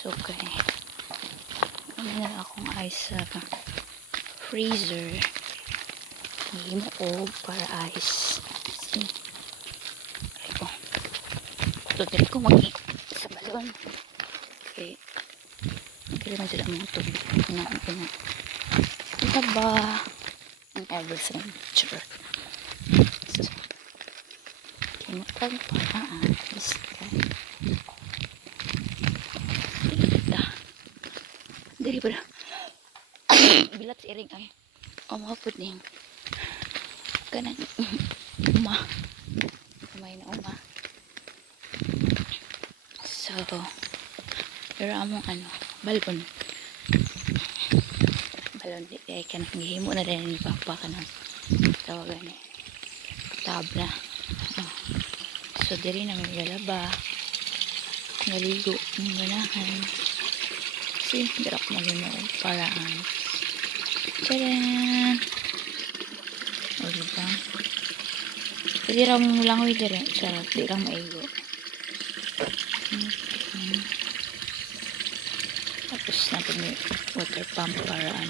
So kay ano na akong ice sa freezer. Hihimo ko para ice. See? Ay ko. Tutin ko sa balon. Okay. Kailangan sila mga tubig. Ito ba and everything. Sure. So, kinukag paraan is dili ba bilat si iring ay umapod ning kanan umay na so pero among balon di ay kanang gihimo na rin ni papa kanang tawagan ni tabla. So diri na may galaba naligo ng ganahan. See, dirak mo rin mo paraan. Tcharan! O diba? Pwede raw mong langoy dire. Charot, di lang maigo. Okay. Tapos natin may water pump paraan.